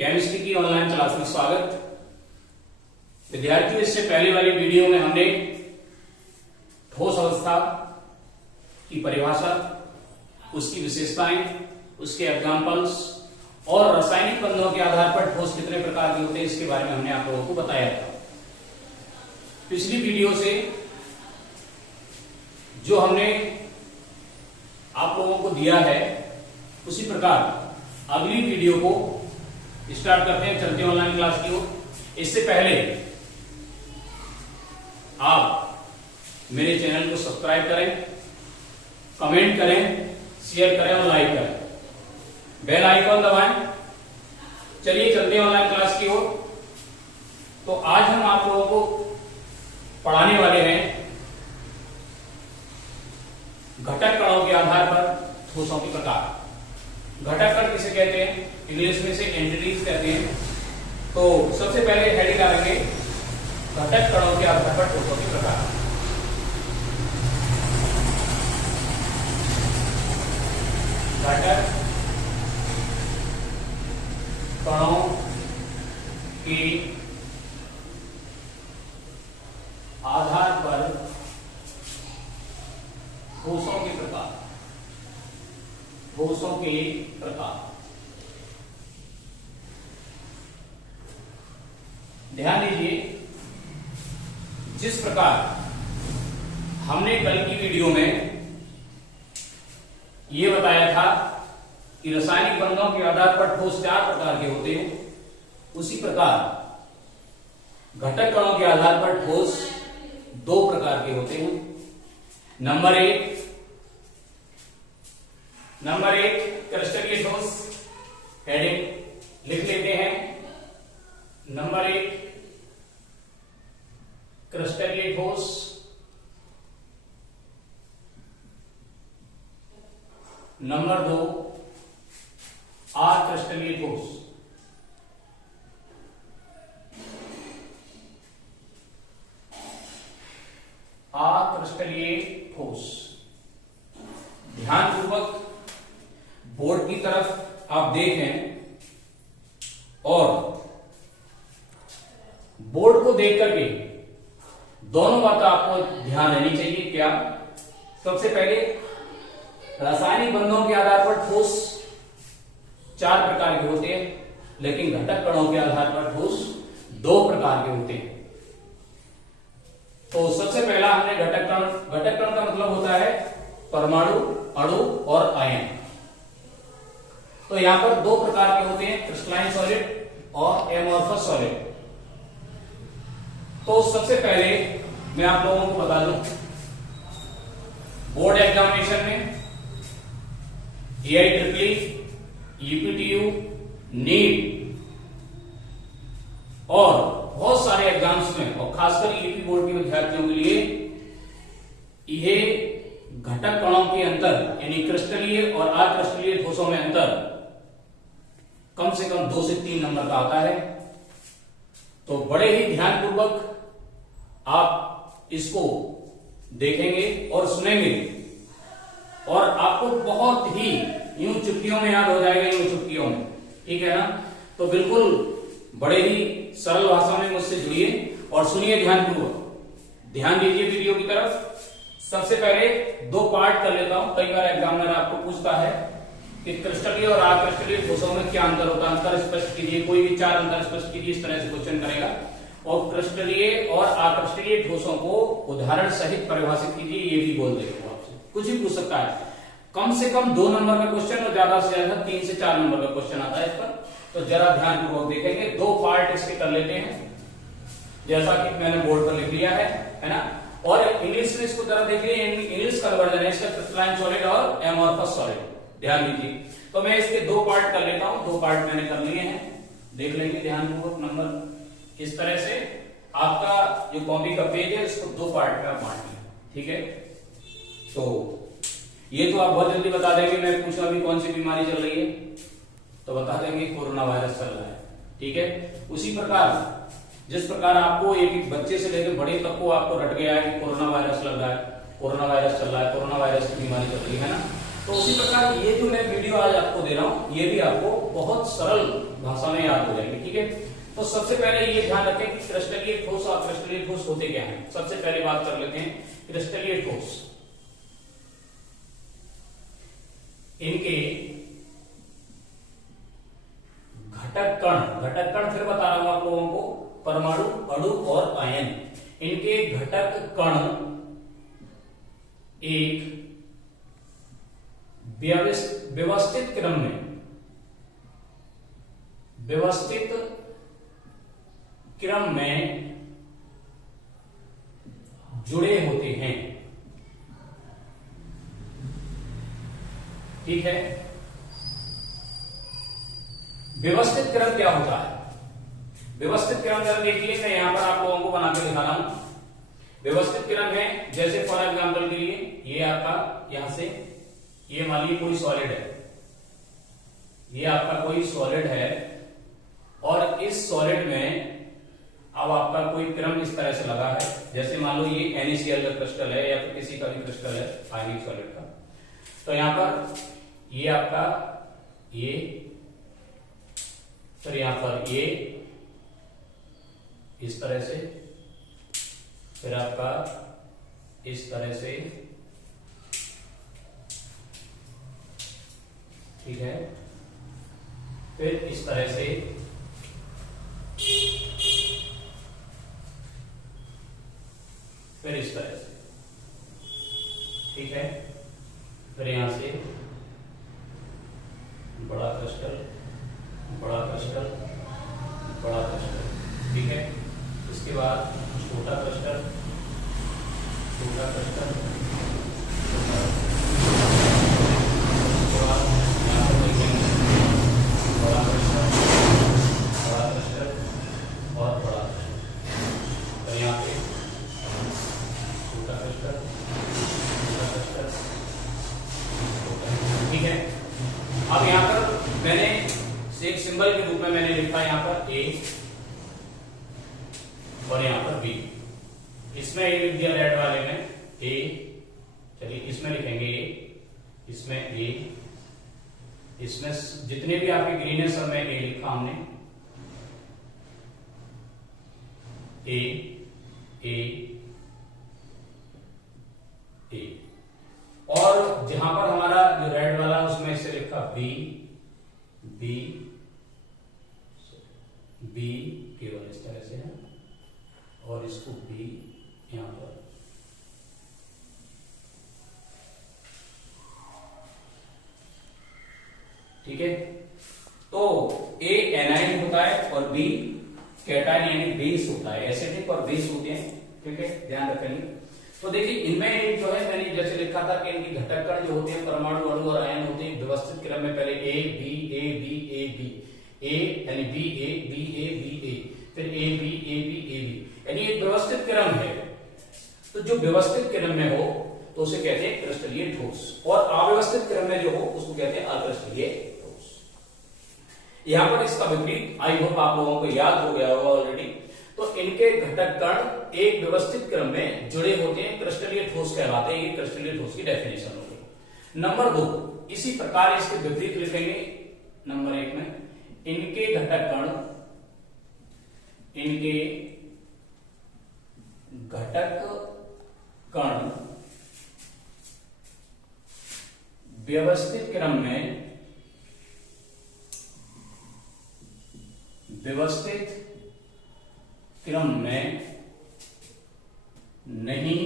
Chemistry की online class में स्वागत। विद्यार्थियों, इससे पहले वाली वीडियो में हमने ठोस अवस्था की परिभाषा, उसकी विशेषताएं, उसके एग्जाम्पल्स और रासायनिक बंधनों के आधार पर ठोस कितने प्रकार के होते हैं इसके बारे में हमने आप लोगों को बताया था। पिछली वीडियो से जो हमने आप लोगों को दिया है उसी प्रकार अगली वीडियो को स्टार्ट करते हैं, चलते हैं ऑनलाइन क्लास की ओर। इससे पहले आप मेरे चैनल को सब्सक्राइब करें, कमेंट करें, शेयर करें और लाइक करें, बेल आइकॉन दबाएं। चलिए चलते हैं ऑनलाइन क्लास की ओर। तो आज हम आप लोगों को पढ़ाने वाले हैं घटक कणों के आधार पर ठोसों के प्रकार। घटक कण किसे कहते हैं? इंग्लिश में से एंटिटीज कहते हैं। तो सबसे पहले हेडिंग डालेंगे घटक कणों के आधार पर ठोसों के प्रकार। घटक कणों के आधार पर ठोसों के प्रकार। ठोसों के प्रकार, ध्यान दीजिए, जिस प्रकार हमने कल की वीडियो में यह बताया था कि रासायनिक बंधनों के आधार पर ठोस 4 प्रकार के होते हैं, उसी प्रकार घटक कणों के आधार पर ठोस 2 प्रकार के होते हैं। नंबर एक क्रिस्टलीय ठोस। हेडिंग लिख लेते हैं। नंबर 1 क्रिस्टलीय ठोस। नंबर 2 अक्रिस्टलीय ठोस। अक्रिस्टलीय ठोस। ध्यानपूर्वक बोर्ड की तरफ आप देखें और बोर्ड को देख करके दोनों बातें आपको ध्यान देनी चाहिए। क्या? सबसे पहले रासायनिक बंधनों के आधार पर ठोस 4 प्रकार के होते हैं, लेकिन घटक कणों के आधार पर ठोस 2 प्रकार के होते हैं। तो सबसे पहला हमने घटक कण का मतलब होता है परमाणु, अणु और आयन। तो यहां पर 2 प्रकार के होते हैं, क्रिस्टलाइन सॉलिड और एमोर्फस सॉलिड। तो सबसे पहले मैं आप लोगों को बता दूं, बोर्ड एग्जामिनेशन में AIEEE, EPTU, नीट और बहुत सारे एग्जाम्स में, और खासकर यूपी बोर्ड के विद्यार्थियों के लिए यह घटक कणों के अंतर यानी क्रिस्टलीय और अक्रिस्टलीय ठोसों में अंतर कम से कम 2 से 3 नंबर का आता है। तो बड़े ही ध्यानपूर्वक आप इसको देखेंगे और सुनेंगे और आपको बहुत ही यूं चुटकियों में याद हो जाएगा, यूं चुटकियों में, ठीक है ना? तो बिल्कुल बड़े ही सरल भाषा में मुझसे जुड़िए और सुनिए ध्यानपूर्वक। ध्यान दीजिए वीडियो की तरफ। सबसे पहले 2 पार्ट कर लेता हूं। कई बार एग्जामिनर आपको पूछता है कि क्रिस्टलीय और अक्रिस्टलीय ठोसों में क्या अंतर होता है, अंतर स्पष्ट कीजिए, कोई भी 4 अंतर स्पष्ट कीजिए, इस तरह से क्वेश्चन करेगा। और क्रिस्टलीय और अक्रिस्टलीय ठोसों को उदाहरण सहित परिभाषित कीजिए, ये भी बोल देगा आपसे, कुछ भी पूछ सकता है। कम से कम 2 नंबर का क्वेश्चन और ज्यादा से ज्यादा 3 से 4 नंबर का क्वेश्चन आता है इस पर। तो जरा ध्यानपूर्वक देखेंगे। 2 पार्ट इसके कर लेते हैं, जैसा कि मैंने बोर्ड पर लिख लिया है ना? और इंग्लिश में इसको जरा देख लीजिए, इंग्लिश का वर्जन है इसका, क्रिस्टलाइन सॉलिड और एमोर्फस सॉलिड। ध्यान दीजिए। तो मैं इसके 2 पार्ट कर लेता हूं। 2 पार्ट मैंने कर लिए हैं, देख लेंगे ध्यानपूर्वक। नंबर इस तरह से आपका जो कॉपी का पेज है इसको 2 पार्ट में आप बांट लें, ठीक है? तो ये तो आप बहुत जल्दी बता देंगे। मैं पूछा अभी कौन सी बीमारी चल रही है, तो बता देंगे कोरोना वायरस चल रहा है, ठीक है? उसी प्रकार जिस प्रकार आपको एक बच्चे से लेकर बड़े तक को आपको रट गया है कि कोरोना वायरस लग रहा है, कोरोना वायरस चल रहा है, कोरोना वायरस की बीमारी चल रही है ना, तो उसी प्रकार ये जो मैं वीडियो आज आपको दे रहा हूं, ये भी आपको बहुत सरल भाषा में याद हो जाएगी। ठीक है, तो सबसे पहले ये ध्यान रखें कि क्रिस्टलीय ठोस और अक्रिस्टलीय ठोस होते क्या हैं। सबसे पहले बात कर लेते हैं क्रिस्टलीय ठोस। इनके घटक कण फिर बता रहा हूं आप लोगों को, परमाणु, अणु और आयन। इनके घटक कण एक व्यवस्थित क्रम में जुड़े होते हैं। ठीक है, व्यवस्थित क्रम क्या होता है? व्यवस्थित क्रम जरा देखिए, मैं यहां पर आप लोगों को बना के दिखा रहा हूं। व्यवस्थित क्रम है, जैसे फॉर एग्जांपल के लिए ये आपका यहां से, ये मान लीजिए कोई सॉलिड है, ये आपका कोई सॉलिड है, और इस सॉलिड में अब आपका कोई क्रम इस तरह से लगा है। जैसे मान लो ये NaCl का क्रिस्टल है या फिर किसी का भी क्रिस्टल है आयनिक सॉलिड का, तो यहां पर ये आपका ये, फिर यहां पर ये इस तरह से, फिर आपका इस तरह से, ठीक है, फिर इस तरह से, फिर इस तरह से, ठीक है, फिर यहां से बड़ा क्रिस्टल, बड़ा क्रिस्टल, बड़ा क्रिस्टल, ठीक है, इसके बाद छोटा क्रिस्टल, छोटा क्रिस्टल, उसके बाद यहां पर देखेंगे बड़ा क्रिस्टल, बड़ा क्रिस्टल और बड़ा क्रिस्टल, तो यहाँ पे छोटा क्रिस्टल, छोटा क्रिस्टल, ठीक है। अब यहां पर मैंने एक सिंबल के रूप में मैंने लिखा यहां पर A और यहां पर B। इसमें A लिख दिया रेड वाले में A, चलिए इसमें लिखेंगे A, इसमें A, इसमें जितने भी आपके ग्रीन है सब में A लिखा हमने, A A A, और जहां पर हमारा जो रेड वाला उसमें इसे लिखा B B B, केवल इस तरह से है, और इसको B यहां पर, ठीक है। तो A एनाइन होता है और B कैटायन यानी बेस होता है, एसिडिक और बेस होते हैं, ठीक है, ध्यान रखेंगे। तो देखिए इनमें जो है मैंने जैसे लिखा था कि इनकी घटक कण जो होते हैं परमाणु, अणु और आयन होते हैं व्यवस्थित क्रम में, पहले A B A B A B, A यानी B A B A B A, फिर A B A B A B, यानी एक व्यवस्थित क्रम है। तो जो व्यवस्थित क्रम में हो तो उसे कहते हैं क्रिस्टलीय ठोस, और अव्यवस्थित क्रम में जो हो उसको कहते हैं अक्रिस्टलीय ठोस। यहां पर इसका विपरीत, आई होप आप लोगों को याद हो गया होगा ऑलरेडी। तो इनके घटक कण एक व्यवस्थित क्रम में जुड़े होते हैं, क्रिस्टलीय ठोस कहलाते हैं। ये क्रिस्टलीय ठोस की डेफिनेशन हो गई। नंबर 2, इसी प्रकार इसके विपरीत लिखेंगे नंबर 1 में, इनके घटक कण, इनके घटक कण व्यवस्थित क्रम में, व्यवस्थित क्रम में नहीं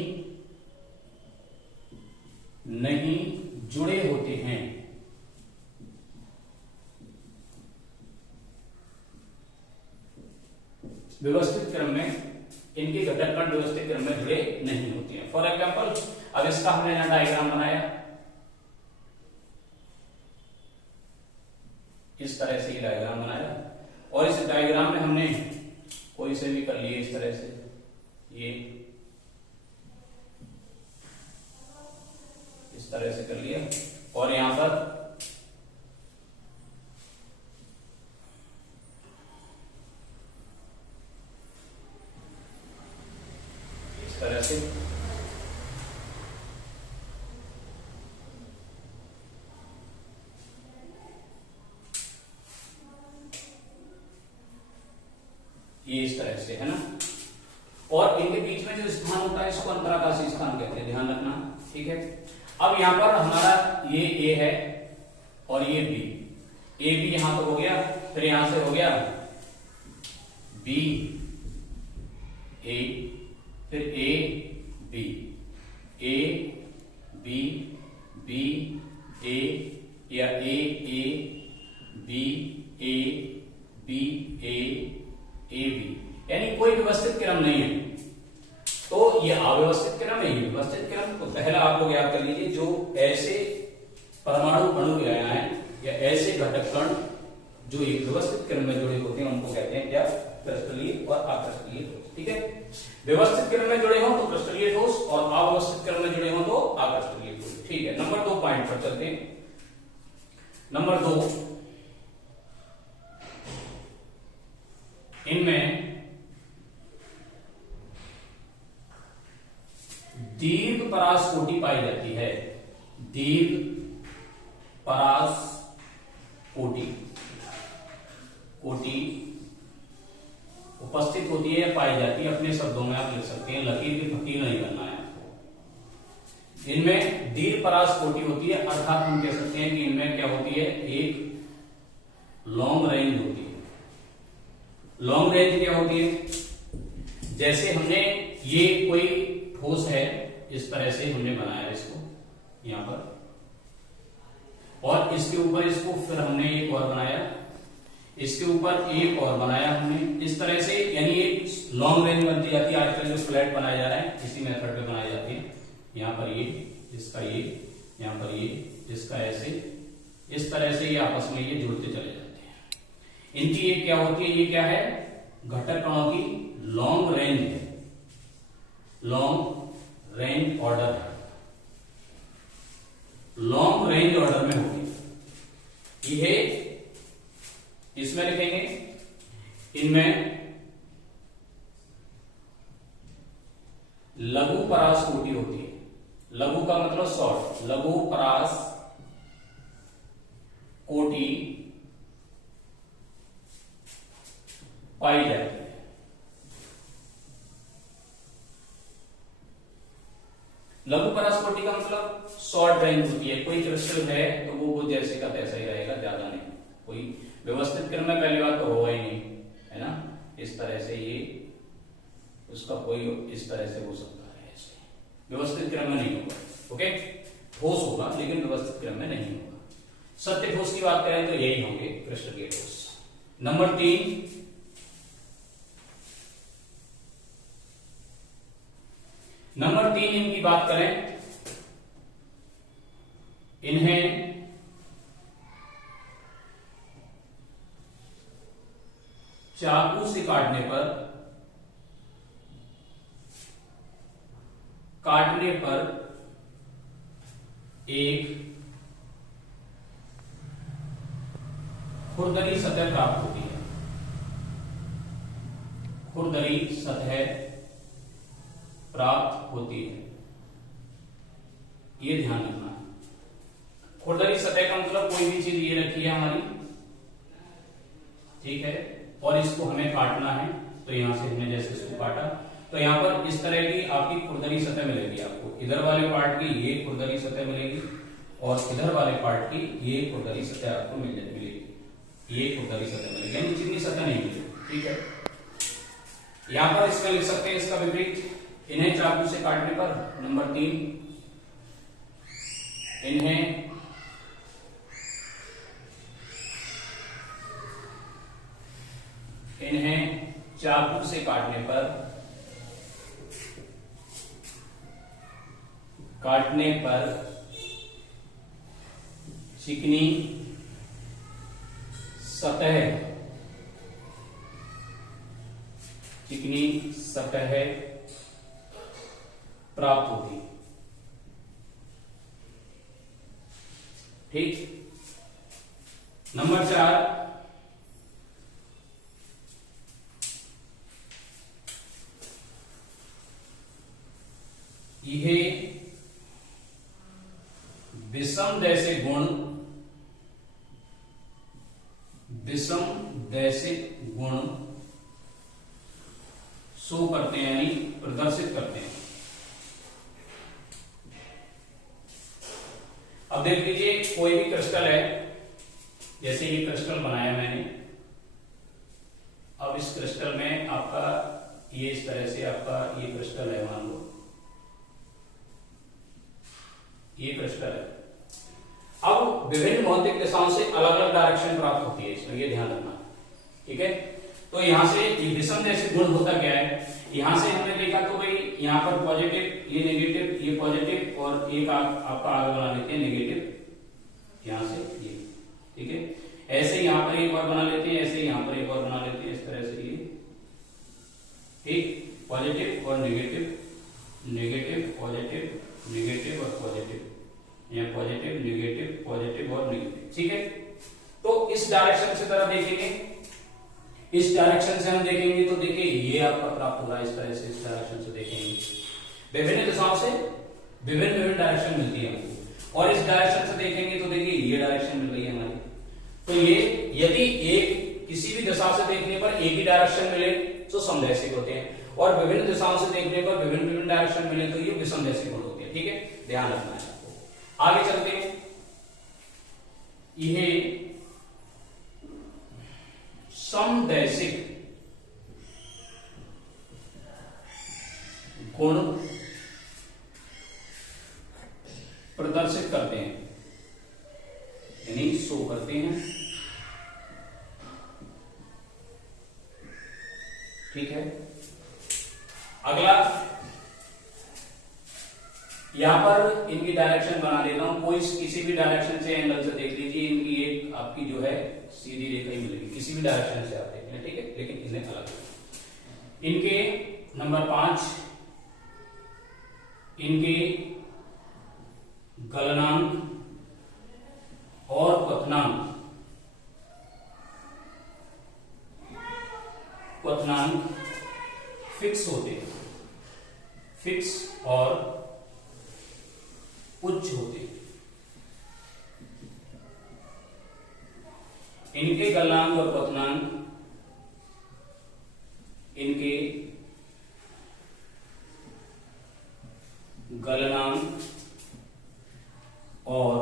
जुड़े होते हैं। व्यवस्थित क्रम में इनके घटक कण व्यवस्थित क्रम में जुड़े नहीं होते हैं। फॉर एग्जाम्पल अब इसका हमने यहां डायग्राम बनाया, इस तरह से ये डायग्राम बनाया, और इस डायग्राम में हमने कोई से भी कर लिए इस तरह से, ये इस तरह से कर लिया, और यहां पर इस तरह से, ये इस तरह से है ना। और इनके बीच में जो स्थान होता है इसको अंतराकाशीय स्थान कहते हैं, ध्यान रखना, ठीक है। अब यहां पर हमारा ये ए है और ये बी, ए बी यहां पर हो गया, फिर यहां से हो गया बी ए, फिर A B, A B, B A, या A B, A B, A B, यानी कोई व्यवस्थित क्रम नहीं है। तो ये अव्यवस्थित क्रम है, ये व्यवस्थित क्रम। तो पहला आप लोग याद कर लीजिए, जो ऐसे परमाणु अणु हैं या ऐसे घटक कण जो एक व्यवस्थित क्रम में जुड़े होते हैं उनको कहते हैं क्या, क्रिस्टलीय और अक्रिस्टलीय ठोस, ठीक है। व्यवस्थित क्रम में जुड़े हो तो क्रिस्टलीय ठोस और अव्यवस्थित क्रम में जुड़े हो तो अक्रिस्टलीय ठोस, ठीक है। नंबर 2 पॉइंट पर चलते हैं। नंबर 2, इनमें दीर्घ परास कोटि पाई जाती है, दीर्घ परास कोटि उपस्थित होती है या पाई जाती है, अपने शब्दों में आप लिख सकते हैं, लकीर की फकीर नहीं करना है आपको। इनमें दीर्घ परास कोटि होती है, अर्थात हम कह सकते हैं कि इनमें क्या होती है, एक लॉन्ग रेंज होती है। लॉन्ग रेंज क्या होती है, जैसे हमने ये कोई ठोस है, इस तरह से हमने बनाया इसको यहां पर, और इसके ऊपर इसको फिर हमने एक और बनाया, इसके ऊपर एक और बनाया हमने, इस तरह से, यानी एक लॉन्ग रेंज बनती जाती है। आजकल जो फ्लैट बनाया जा रहा है इसी मेथड पे बनाई जाती है। यहां पर ये, इसका ये, यहां पर ये, इसका ऐसे, इस तरह से ये आपस में ये जुड़ते चले जाते हैं। इनकी ये क्या होती है, ये क्या है, घटक कणों की लॉन्ग रेंज है, लॉन्ग रेंज ऑर्डर है, लॉन्ग रेंज ऑर्डर में होगी। ये इसमें लिखेंगे, इनमें लघु परास कोटि होती है। लघु का मतलब शॉर्ट, लघु परास कोटि पाई जाती है। लघु परास कोटि का मतलब शॉर्ट रेंज होती है। कोई क्रिस्टल है तो वो जैसे का तैसा ही रहेगा, ज्यादा नहीं। कोई व्यवस्थित क्रम में पहली बात तो होगा ही नहीं, है ना। इस तरह से ये उसका कोई इस तरह से हो सकता है, ऐसे व्यवस्थित क्रम में नहीं होगा। ओके, ठोस होगा लेकिन व्यवस्थित क्रम में नहीं होगा। सत्य ठोस की बात करें तो यही होंगे क्रिस्टलीय ठोस। नंबर 3, इनकी बात करें, इन्हें चाकू से काटने पर एक खुरदरी सतह प्राप्त होती है। खुरदरी सतह प्राप्त होती है, ये ध्यान रखना है। खुरदरी सतह का मतलब कोई भी चीज ये रखी है हमारी, ठीक है, और इसको हमें काटना है। तो यहां से हमने जैसे इसको काटा तो यहां पर इस तरह की आपकी खुरदरी सतह मिलेगी। आपको इधर वाले पार्ट की ये खुरदरी सतह मिलेगी और इधर वाले पार्ट की ये खुरदरी सतह आपको मिलेगी, ये खुरदरी सतह मिलेगी, यानी चिकनी सतह नहीं मिलेगी, ठीक है। यहां पर इसका लिख सकते हैं इसका विपरीत, इन्हें चाकू से काटने पर, नंबर 3, इन्हें चाकू से काटने पर चिकनी सतह प्राप्त होती, ठीक। नंबर 4, यह विषम दैसिक गुण शो करते हैं यानी प्रदर्शित करते हैं। अब देख लीजिए कोई भी क्रिस्टल है, जैसे ये क्रिस्टल बनाया मैंने, अब इस क्रिस्टल में आपका ये इस तरह से आपका ये क्रिस्टल है, मान लो ये क्रिस्टल है। अब विभिन्न भौतिक दिशाओं से अलग अलग डायरेक्शन प्राप्त होती है इसमें, ये ध्यान रखना, ठीक है। तो यहां से विषम जैसे गुण होता क्या है, यहां से हमने देखा तो भाई यहां पर पॉजिटिव, ये नेगेटिव, ये पॉजिटिव और एक आपका आगे बना लेते हैं नेगेटिव यहां से ये, ठीक है। ऐसे यहां पर एक और बना लेते हैं, ऐसे यहां पर एक और बना लेते हैं, इस तरह से ये, ठीक, पॉजिटिव और नेगेटिव, नेगेटिव पॉजिटिव, नेगेटिव और पॉजिटिव, या पॉजिटिव नेगेटिव पॉजिटिव और नेगेटिव, ठीक है। तो इस डायरेक्शन से तरफ देखेंगे, इस डायरेक्शन से हम देखेंगे तो देखिए ये आपका प्राप्त होगा, इस तरह से इस डायरेक्शन से देखेंगे, विभिन्न दिशाओं से विभिन्न डायरेक्शन मिलती है हमको। और इस डायरेक्शन से देखेंगे तो देखिए ये डायरेक्शन मिल रही है हमारी। तो ये यदि एक किसी भी दिशा से देखने पर एक ही डायरेक्शन मिले तो समदैशिक होते हैं, और विभिन्न दिशाओं से देखने पर विभिन्न डायरेक्शन मिले तो ये विषमदैशिक गुण होते हैं, ठीक है, ध्यान रखना है आपको। आगे चलते हैं, ये समदैशिक गुण प्रदर्शित करते हैं यानी शो करते हैं, ठीक है। अगला यहां पर इनकी डायरेक्शन बना देता हूं, कोई किसी भी डायरेक्शन से एंगल से देख लीजिए, इनकी एक आपकी जो है सीधी रेखा ही मिलेगी, किसी भी डायरेक्शन से आप देख लें, ठीक है, लेकिन इन्हें अलग। इनके नंबर 5, इनके गलनांक और क्वथनांक फिक्स होते हैं, फिक्स और उच्च होते हैं। इनके गलनांक और क्वथनांक, इनके गलनांक और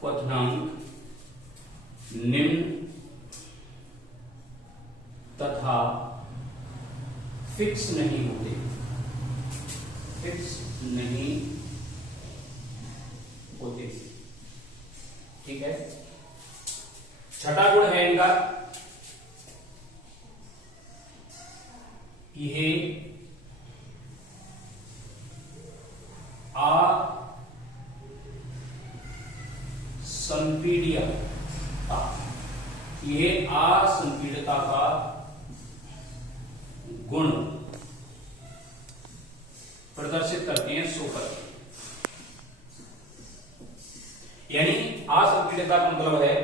क्वथनांक निम्न तथा फिक्स नहीं होते, फिक्स नहीं होते, ठीक है। छठा गुण है इनका, यह असंपीड्यता, यह असंपीड्यता का गुण प्रदर्शित करते हैं, शो करते हैं। यानी असंपीड्यता का मतलब है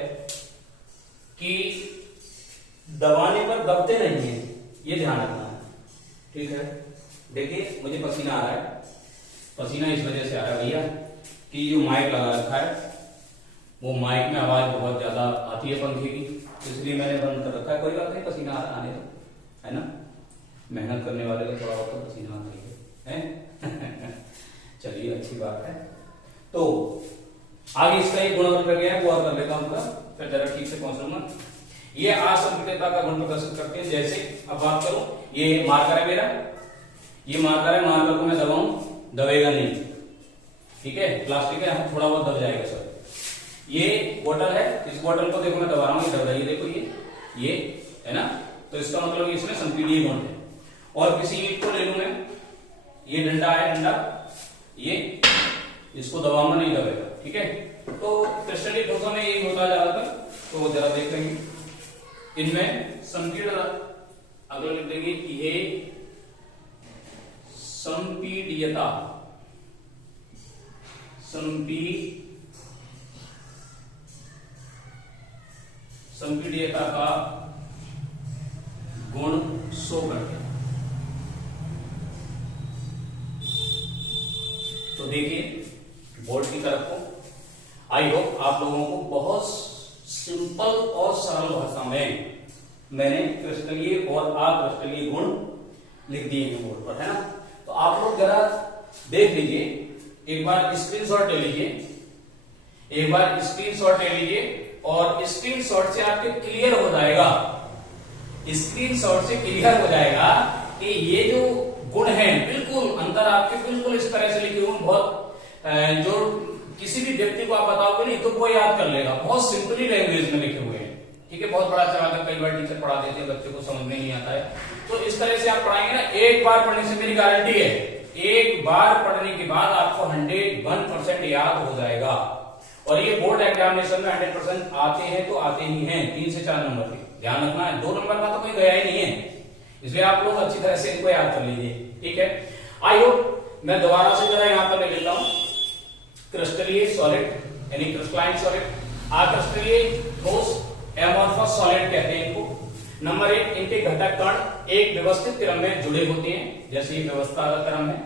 कि दबाने पर दबते नहीं है, ये ध्यान रखना है, ठीक है। देखिए मुझे पसीना आ रहा है, पसीना इस वजह से आ रहा है भैया कि जो माइक लगा रखा है वो माइक में आवाज बहुत ज्यादा आती है पंखे की, इसलिए मैंने बंद कर रखा है। कोई बात नहीं, पसीना आने दो, है ना, मेहनत करने वाले को थोड़ा बहुत पसीना आता है चलिए अच्छी बात है। तो आगे इसका एक गुण कर गया है, वो और कर लेता हूं, फिर जरा ठीक से पहुंच लूंगा। ये असंपीड्यता का गुण प्रदर्शित करते हैं। जैसे अब बात करूं, ये मार्कर है मेरा, ये मार्कर है, मार्कर को मैं दबाऊं, दबेगा नहीं, ठीक है, प्लास्टिक है, थोड़ा बहुत दब जाएगा सर। ये बोतल है, इस बोतल को देखो मैं दबा रहा हूं, ये दब रही है, देखो ये है ना, तो इसका मतलब इसमें संपीडीय गुण है। और किसी ईंट को ले लूं मैं, ये डंडा है, डंडा, ये इसको दबाऊंगा नहीं दबेगा, ठीक है। तो क्रिस्टलीय ठोसों में यही होता ज्यादातर, तो जरा देख लेंगे इनमें संपीड़, अगर लिख देंगे ये संपीड्यता, संपीड्यता का गुण शो करते हैं। तो देखिए बोर्ड की तरफ को, आई होप आप लोगों को बहुत सिंपल और सरल भाषा में मैंने क्रिस्टलीय और अक्रिस्टलीय गुण लिख दिए हैं बोर्ड पर, है ना। तो आप लोग जरा देख लीजिए, एक बार स्क्रीनशॉट ले लीजिए, एक बार स्क्रीनशॉट ले लीजिए और स्क्रीनशॉट से आपके क्लियर हो जाएगा, स्क्रीनशॉट से क्लियर हो जाएगा कि ये जो गुण हैं बिल्कुल अंतर आपके बिल्कुल इस तरह से लिखे हुए, बहुत जो किसी भी व्यक्ति को आप बताओगे नहीं तो वो याद कर लेगा, बहुत सिंपली लैंग्वेज में लिखे हुए हैं, ठीक है। बहुत बड़ा चला कई बार टीचर पढ़ा देते हैं, बच्चे को समझ में नहीं आता है, तो इस तरह से आप पढ़ाएंगे ना, एक बार पढ़ने से मेरी गारंटी है, एक बार पढ़ने के बाद आपको 101% याद हो जाएगा। और ये बोर्ड एग्जामिनेशन में 100% आते हैं तो आते ही हैं, 3 से 4 नंबर के, ध्यान रखना है, 2 नंबर का तो कोई गया ही नहीं है, इसलिए आप लोग अच्छी तरह से इनको याद कर लीजिए, ठीक है। आई होप मैं दोबारा से जरा यहां पर ले लेता हूं, क्रिस्टलीय सॉलिड यानी क्रिस्टलाइन सॉलिड, अक्रिस्टलीय ठोस एमोर्फस सॉलिड कहते हैं इनको। नंबर 1, इनके घटक कण एक व्यवस्थित क्रम में जुड़े होते हैं, जैसे ये व्यवस्था का क्रम है,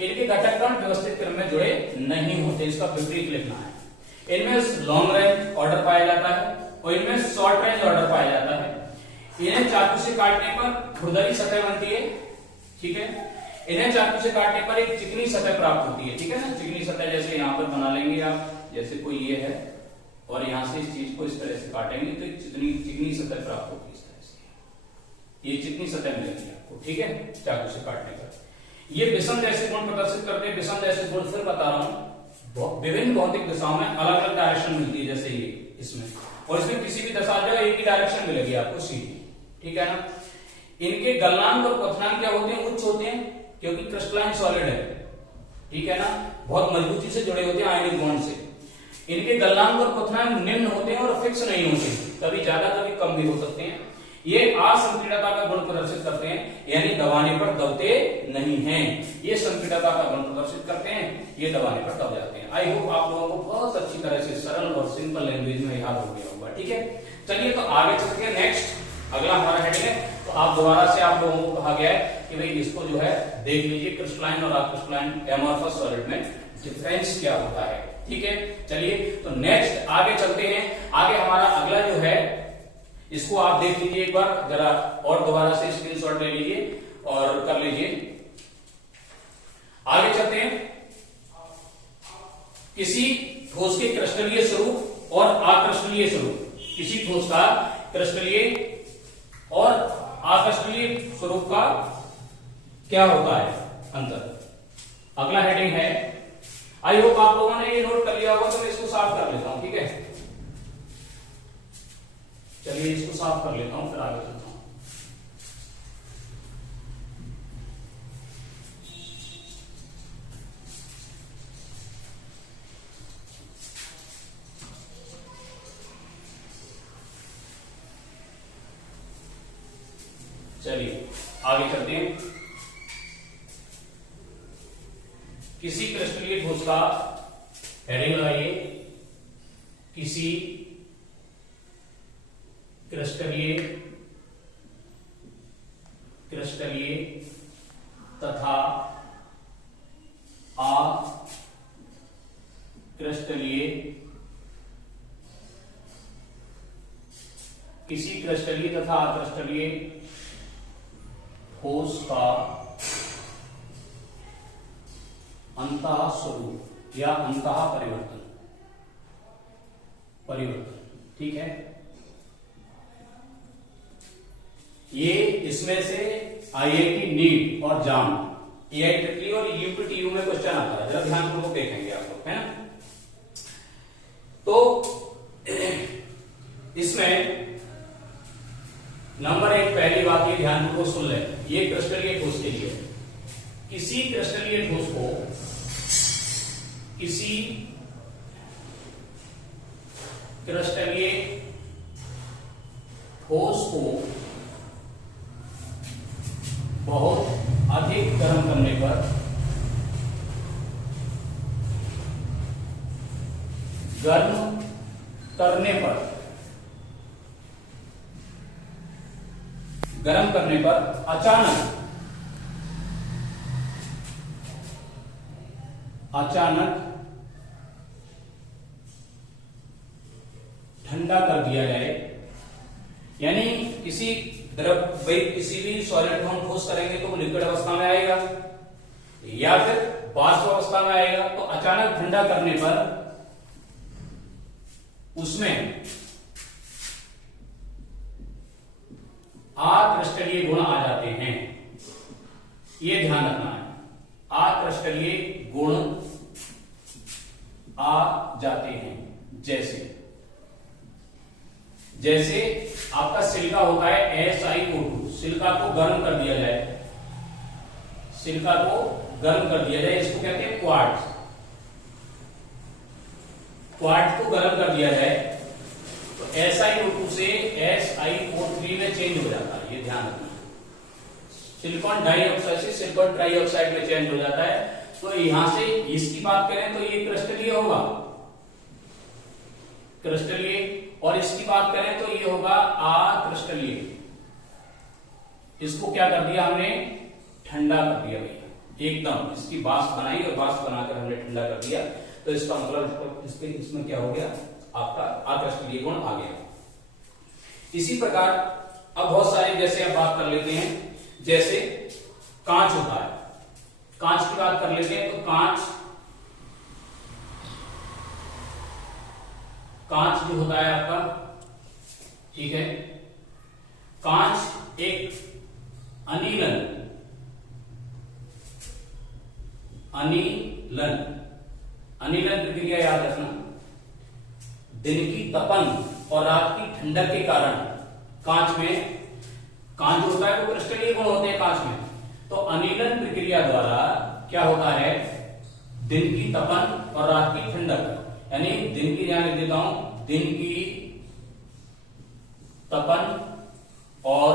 इनके घटक कण व्यवस्थित क्रम में जुड़े नहीं होते, इसका विपरीत लिखना है। इनमें लॉन्ग रेंज ऑर्डर पाया जाता है और इनमें शॉर्ट रेंज ऑर्डर पाया जाता है। इन्हें चाकू से काटने पर खुरदरी सतह बनती है, ठीक है। इन्हें चाकू से काटने पर एक चिकनी सतह प्राप्त होती है, ठीक है ना, चिकनी सतह जैसे यहाँ पर बना लेंगे आप, जैसे कोई ये है और यहां से इस चीज को इस तरह से काटेंगे तो एक चिकनी सतह प्राप्त होगी, इस तरह से ये चिकनी सतह मिलेगी आपको, ठीक है, चाकू से काटने पर। ये विषम जैसे गुण प्रदर्शित करते हैं, विषम जैसे गुण फिर बता रहा हूं, विभिन्न भौतिक दिशाओं में अलग अलग डायरेक्शन मिलती है, जैसे ये इसमें, और इसमें किसी भी दशा जगह एक ही डायरेक्शन मिलेगी आपको, सीधी, ठीक है ना। इनके गलनांक और क्वथनांक क्या होते हैं, उच्च होते हैं, क्योंकि क्रिस्टलाइन सॉलिड है, ठीक है ना, बहुत मजबूती से जुड़े होते हैं आयनिक बॉन्ड से। इनके गलनांक और क्वथनांक निम्न होते हैं और फिक्स नहीं होते, कभी ज्यादा कभी कम भी हो सकते हैं। ये असंपीड़ता का गुण प्रदर्शित करते हैं, यानी दबाने पर दबते नहीं हैं, ये संपीड़ता का गुण प्रदर्शित करते हैं, ये दबाने पर दब जाते हैं। आई होप आप लोगों को बहुत अच्छी तरह से सरल और सिंपल लैंग्वेज में याद हो गया होगा, ठीक है। चलिए तो आगे चलते हैं, नेक्स्ट अगला हमारा हेडिंग है, तो आप दोबारा से आप लोगों को कहा गया है कि भाई इसको जो है देख लीजिए, क्रिस्टलाइन और अक्रिस्टलाइन एमोर्फस सॉलिड में डिफरेंस क्या होता है, ठीक है। चलिए तो नेक्स्ट आगे चलते हैं, आगे हमारा अगला जो है इसको आप देख लीजिए एक बार जरा, और दोबारा से स्क्रीनशॉट ले लीजिए और कर लीजिए। आगे चलते हैं, किसी ठोस के क्रिस्टलीय स्वरूप और अक्रिस्टलीय स्वरूप, किसी ठोस का क्रिस्टलीय और अक्रिस्टलीय स्वरूप का क्या होता है अंतर, अगला हेडिंग है। आई होप आप लोगों ने ये नोट कर लिया होगा, तो मैं इसको साफ कर लेता हूं, ठीक है। चलिए इसको साफ कर लेता हूं, फिर आगे चलता हूं। चलिए आगे चलते हैं, किसी क्रिस्टलीय ठोस का हेडिंग लगाइए, किसी क्रिस्टलीय तथा अक्रिस्टलीय, किसी क्रिस्टलीय तथा अक्रिस्टलीय ठोस का अंतः स्वरूप या अंतः परिवर्तन, ठीक है। ये इसमें से आईआईटी नीट और जाम, एआईटीटी और यूपीटीयू में क्वेश्चन आता है, जरा ध्यानपूर्वक देखेंगे आप लोग, है ना। तो इसमें नंबर 1 पहली बात ये ध्यानपूर्वक सुन ले, ये क्रिस्टलीय ठोस के लिए, किसी क्रिस्टलीय ठोस को, किसी क्रिस्टलीय ठोस को बहुत अधिक गर्म करने पर गर्म करने पर अचानक ठंडा कर दिया जाए, यानी किसी द्रव किसी भी सॉलिड को हम ठोस करेंगे तो वो लिक्विड अवस्था में आएगा या फिर वाष्प अवस्था में आएगा। तो अचानक ठंडा करने पर उसमें अक्रिस्टलीय गुण आ जाते हैं, ये ध्यान रखना है। अक्रिस्टलीय गुण आ जाते हैं। जैसे आपका सिलिका होता है SiO2, सिलिका को गर्म कर दिया जाए, सिलिका को गर्म कर दिया जाए, इसको कहते हैं क्वार्ट्ज। क्वार्ट्ज को गर्म कर दिया जाए तो SiO2 से SiO3 में चेंज हो जाता है, ये ध्यान रखना। सिलिकॉन डाइऑक्साइड से सिलिकॉन ट्राइऑक्साइड में चेंज हो जाता है। तो यहां से इसकी बात करें तो ये क्रिस्टलीय होगा, क्रिस्टलीय, और इसकी बात करें तो ये होगा अक्रिस्टलीय। इसको क्या कर दिया हमने, ठंडा कर दिया भैया, एकदम इसकी वाष्प बनाई और वाष्प बनाकर हमने ठंडा कर दिया। तो इसका मतलब इसमें क्या हो गया, आपका अक्रिस्टलीय गुण आ गया। इसी प्रकार अब बहुत सारे जैसे आप बात कर लेते हैं, जैसे कांच होता है, कांच की बात कर लेते हैं। तो कांच जो होता है आपका, ठीक है, कांच एक अनिलन प्रक्रिया याद रखना। दिन की तपन और रात की ठंडक के कारण कांच जो होता है वो क्रिस्टलीय गुण होते हैं कांच में। तो अनिलन प्रक्रिया द्वारा क्या होता है, दिन की तपन और रात की ठंडक, यानी दिन की, ध्यान देता हूं, दिन की तपन और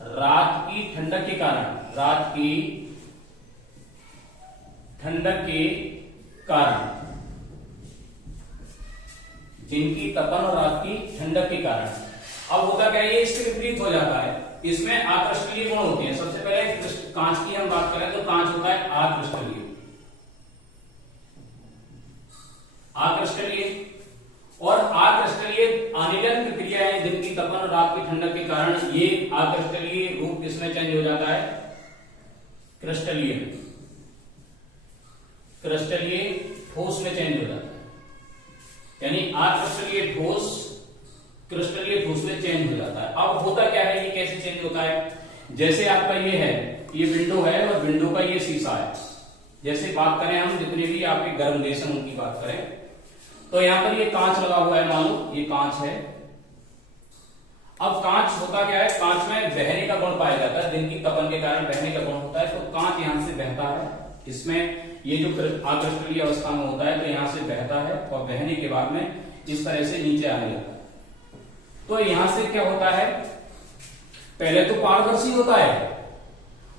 रात की ठंडक के कारण, रात की ठंडक के कारण, दिन की तपन और रात की ठंडक के कारण। अब होता क्या है, ये इसके विपरीत हो जाता है, इसमें अक्रिस्टलीय गुण होते हैं। सबसे पहले कांच की हम बात करें तो कांच होता है अक्रिस्टलीय, और अक्रिस्टलीय अनिलन प्रक्रिया है, दिन की तपन और रात की ठंडक के कारण ये अक्रिस्टलीय रूप किसमें चेंज हो जाता है, क्रिस्टलीय ठोस में चेंज हो जाता है। यानी अक्रिस्टलीय ठोस क्रिस्टलीय ठोस में चेंज हो जाता है। अब होता क्या है, ये कैसे चेंज होता है, जैसे आपका ये है, ये विंडो है और विंडो का ये शीशा है। जैसे बात करें हम जितने भी आपके गर्म देश हैं उनकी बात करें तो यहां पर ये कांच लगा हुआ है, मान लो ये कांच है। अब कांच होता क्या है, कांच में बहने का गुण पाया जाता है, दिन की तपन के कारण बहने का गुण होता है। तो कांच यहां से बहता है, इसमें ये जो अक्रिस्टलीय अवस्था में होता है तो यहां से बहता है और बहने के बाद में इस तरह से नीचे आने लगता है। तो यहां से क्या होता है, पहले तो पारदर्शी होता है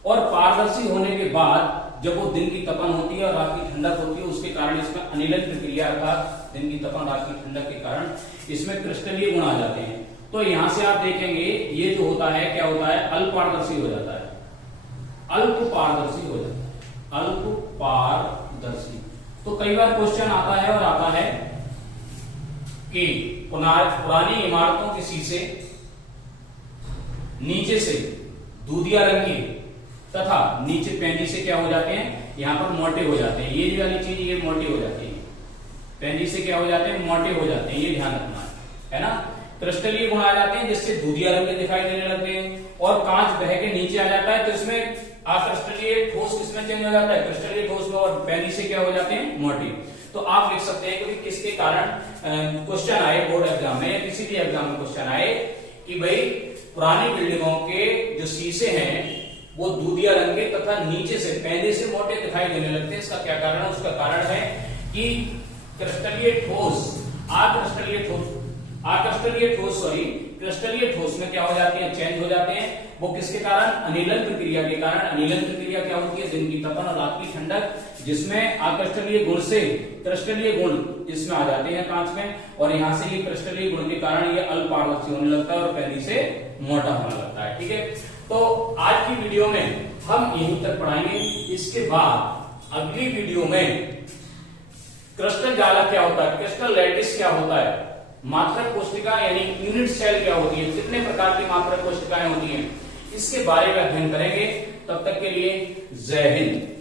और पारदर्शी होने के बाद जब वो दिन की तपन होती है और रात की ठंडक होती है, उसके कारण इसमें अनिलन प्रक्रिया अर्थात दिन की तपन रात की ठंडक के कारण इसमें क्रिस्टलीय गुण आ जाते हैं। तो यहां से आप देखेंगे ये जो होता है क्या होता है, अल्प पारदर्शी हो जाता है, अल्प पारदर्शी हो जाता है, अल्प पारदर्शी। तो कई बार क्वेश्चन आता है और आता है कि पुरानी इमारतों के शीशे नीचे से दूधिया रंग के तथा नीचे पेंदी से क्या हो जाते हैं, यहां पर मोटे हो जाते हैं। ये वाली चीज ये मोटी हो जाती है, पेंदी से क्या हो जाते हैं, मोटे हो जाते हैं, ये ध्यान रखना है ना। क्रिस्टलीय गुण आ जाते हैं जिससे दूधिया रंग के दिखाई देने लगते हैं और कांच बह के नीचे आ जाता है तो इसमें अक्रिस्टलीय ठोस किसमें चेंज हो जाता है, क्रिस्टलीय ठोस में, और पेंदी से क्या हो जाते हैं, मोटे। तो आप लिख सकते हैं कि किसके कारण क्वेश्चन आए बोर्ड एग्जाम में, किसी भी एग्जाम में क्वेश्चन आए कि भाई पुरानी बिल्डिंगों के जो शीशे हैं वो दूधिया रंग के तथा नीचे से पेंदे से मोटे दिखाई देने लगते हैं। इसका क्या कारण है, उसका कारण है कि क्रिस्टलीय ठोस में क्या हो जाती है, चेंज हो जाते हैं। वो किसके कारण, अनिलन प्रक्रिया के कारण। अनिलन प्रक्रिया क्या होती है, दिन की तपन और रात की ठंडक, जिसमें अक्रिस्टलीय गुण से क्रिस्टलीय गुण इसमें आ जाते हैं कांच में, और यहां से ये क्रिस्टलीय गुण के कारण ये अल्प पारदर्शी होने लगता है और पेंदी से मोटा होने लगता है। ठीक है, तो आज की वीडियो में हम यहीं तक पढ़ाएंगे। इसके बाद अगली वीडियो में क्रिस्टल जालक क्या होता है, क्रिस्टल लैटिस क्या होता है, मात्रक कोशिका यानी यूनिट सेल क्या होती है, कितने प्रकार की मात्रक कोशिकाएं होती हैं, इसके बारे में अध्ययन करेंगे। तब तक के लिए जय हिंद।